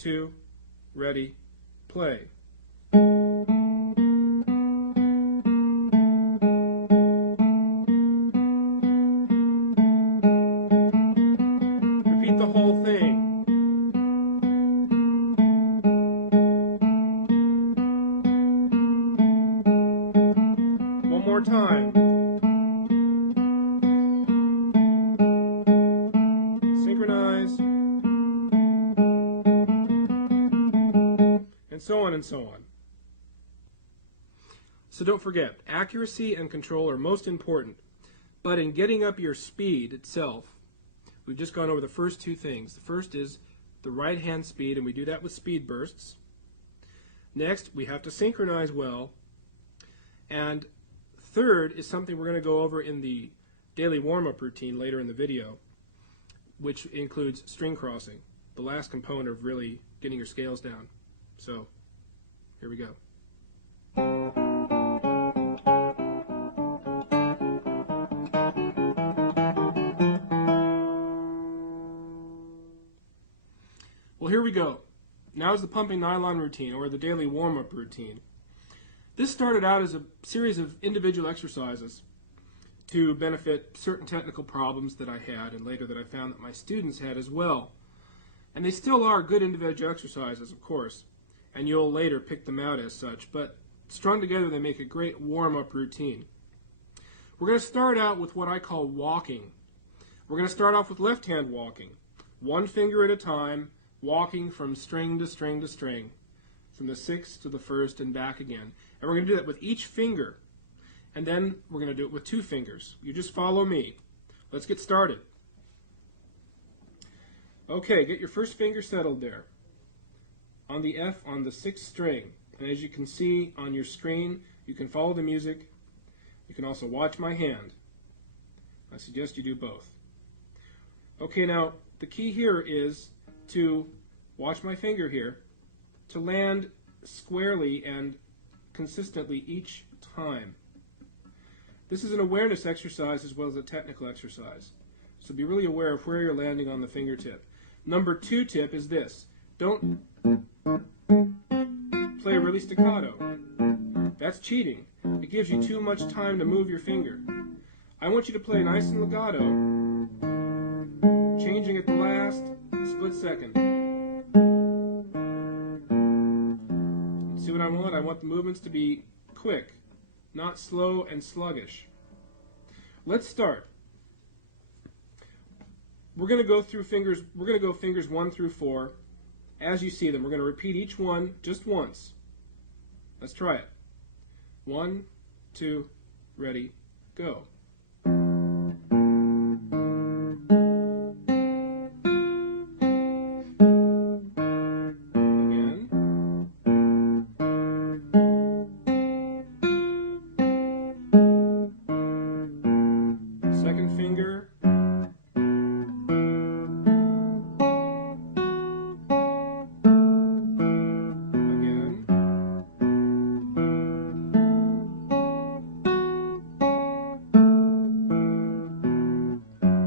2, ready, play. Repeat the whole thing. One more time. Synchronize. And so on and so on. So don't forget, accuracy and control are most important. But in getting up your speed itself, we've just gone over the first two things. The first is the right hand speed, and we do that with speed bursts. Next, we have to synchronize well. And third is something we're going to go over in the daily warm-up routine later in the video, which includes string crossing, the last component of really getting your scales down. So, here we go. Well, here we go. Now is the pumping nylon routine, or the daily warm-up routine. This started out as a series of individual exercises to benefit certain technical problems that I had, and later that I found that my students had as well. And they still are good individual exercises, of course, and you'll later pick them out as such, but strung together they make a great warm-up routine. We're going to start out with what I call walking. We're going to start off with left-hand walking, one finger at a time, walking from string to string to string, from the sixth to the first and back again. And we're going to do that with each finger. And then we're going to do it with two fingers. You just follow me. Let's get started. Okay, get your first finger settled there on the F on the sixth string. And as you can see on your screen, you can follow the music. You can also watch my hand. I suggest you do both. Okay, now the key here is to watch my finger here, to land squarely and consistently each time. This is an awareness exercise as well as a technical exercise. So be really aware of where you're landing on the fingertip. Number 2 tip is this. Don't play really staccato. That's cheating. It gives you too much time to move your finger. I want you to play nice and legato, changing at the last split second. See what I want? I want the movements to be quick, not slow and sluggish. Let's start. We're going to go through fingers. We're going to go fingers 1 through 4 as you see them. We're going to repeat each one just once. Let's try it. 1, 2, ready, go. Second finger. Again.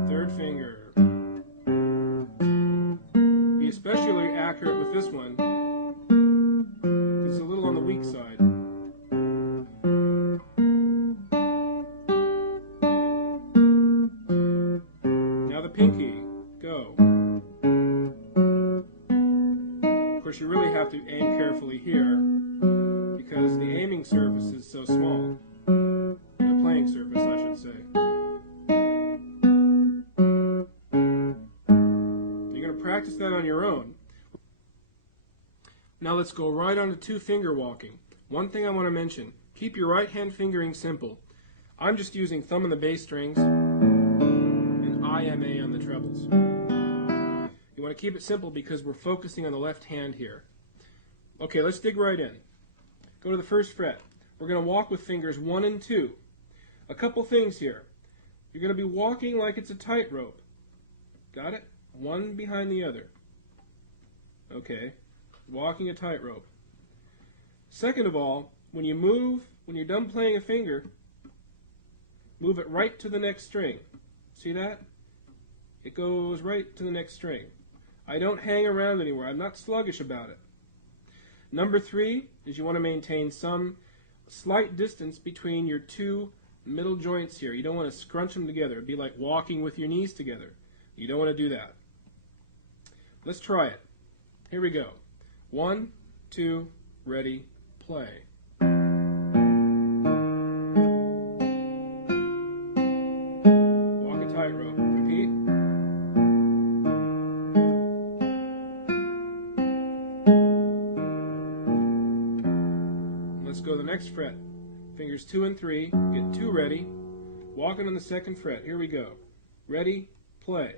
Third finger. Be especially accurate with this one. It's a little on the weak side. Pinky, go. Of course, you really have to aim carefully here because the aiming surface is so small. The playing surface, I should say. You're going to practice that on your own. Now let's go right on to 2-finger walking. One thing I want to mention, keep your right hand fingering simple. I'm just using thumb on the bass strings, IMA on the trebles. You want to keep it simple because we're focusing on the left hand here. Okay, let's dig right in. Go to the first fret. We're going to walk with fingers 1 and 2. A couple things here. You're going to be walking like it's a tightrope. Got it? One behind the other. Okay, walking a tightrope. Second of all, when you move, when you're done playing a finger, move it right to the next string. See that? It goes right to the next string. I don't hang around anywhere. I'm not sluggish about it. Number 3 is you want to maintain some slight distance between your two middle joints here. You don't want to scrunch them together. It'd be like walking with your knees together. You don't want to do that. Let's try it. Here we go. 1, 2, ready, play. Walk a tightrope. Repeat. Let's go to the next fret. Fingers 2 and 3. Get 2 ready. Walking on the 2nd fret. Here we go. Ready, play.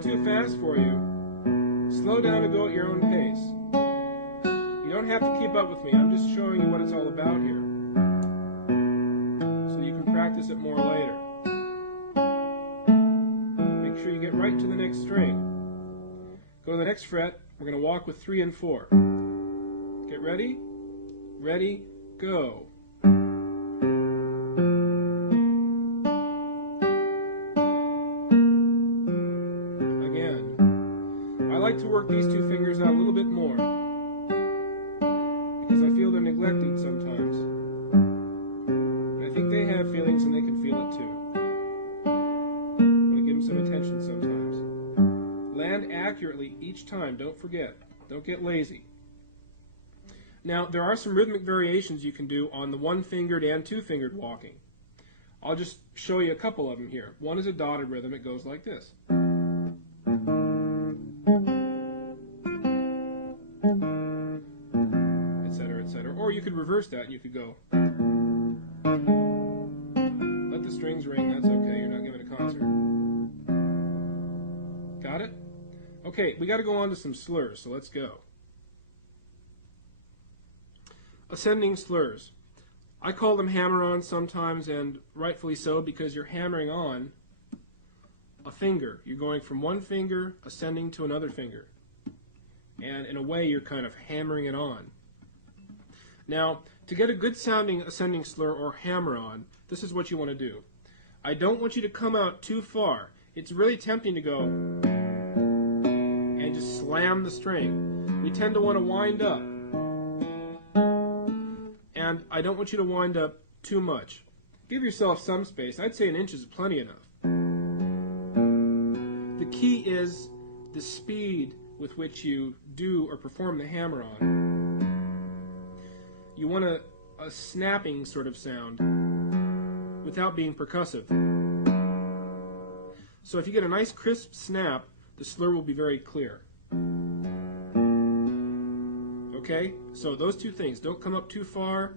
Too fast for you, slow down and go at your own pace. You don't have to keep up with me. I'm just showing you what it's all about here, so you can practice it more later. Make sure you get right to the next string. Go to the next fret. We're going to walk with 3 and 4. Get ready. Ready, go. I like to work these two fingers out a little bit more because I feel they're neglected sometimes. And I think they have feelings and they can feel it too. I want to give them some attention sometimes. Land accurately each time, don't forget. Don't get lazy. Now, there are some rhythmic variations you can do on the one-fingered and two-fingered walking. I'll just show you a couple of them here. One is a dotted rhythm. It goes like this. Or you could reverse that and you could go. Let the strings ring, that's okay, you're not giving a concert. Got it? Okay, we got to go on to some slurs, so let's go. Ascending slurs. I call them hammer-ons sometimes, and rightfully so, because you're hammering on a finger. You're going from one finger, ascending to another finger. And in a way, you're kind of hammering it on. Now, to get a good sounding ascending slur or hammer-on, this is what you want to do. I don't want you to come out too far. It's really tempting to go and just slam the string. We tend to want to wind up. And I don't want you to wind up too much. Give yourself some space. I'd say an inch is plenty enough. The key is the speed with which you do or perform the hammer-on. You want a snapping sort of sound without being percussive. So if you get a nice crisp snap, the slur will be very clear. Okay? So those two things. Don't come up too far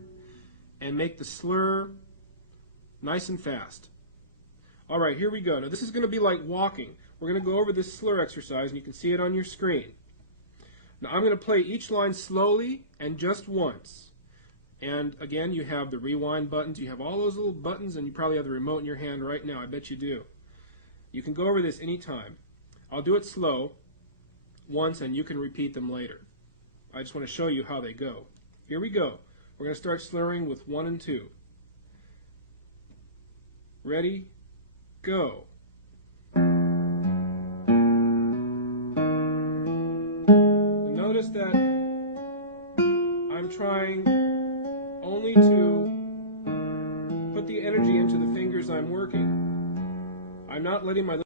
and make the slur nice and fast. Alright, here we go. Now this is going to be like walking. We're going to go over this slur exercise and you can see it on your screen. Now I'm going to play each line slowly and just once. And again, you have the rewind buttons, you have all those little buttons, and you probably have the remote in your hand right now. I bet you do. You can go over this anytime. I'll do it slow once, and you can repeat them later. I just want to show you how they go. Here we go. We're going to start slurring with 1 and 2. Ready, go. And notice that I'm trying only to put the energy into the fingers I'm working. I'm not letting my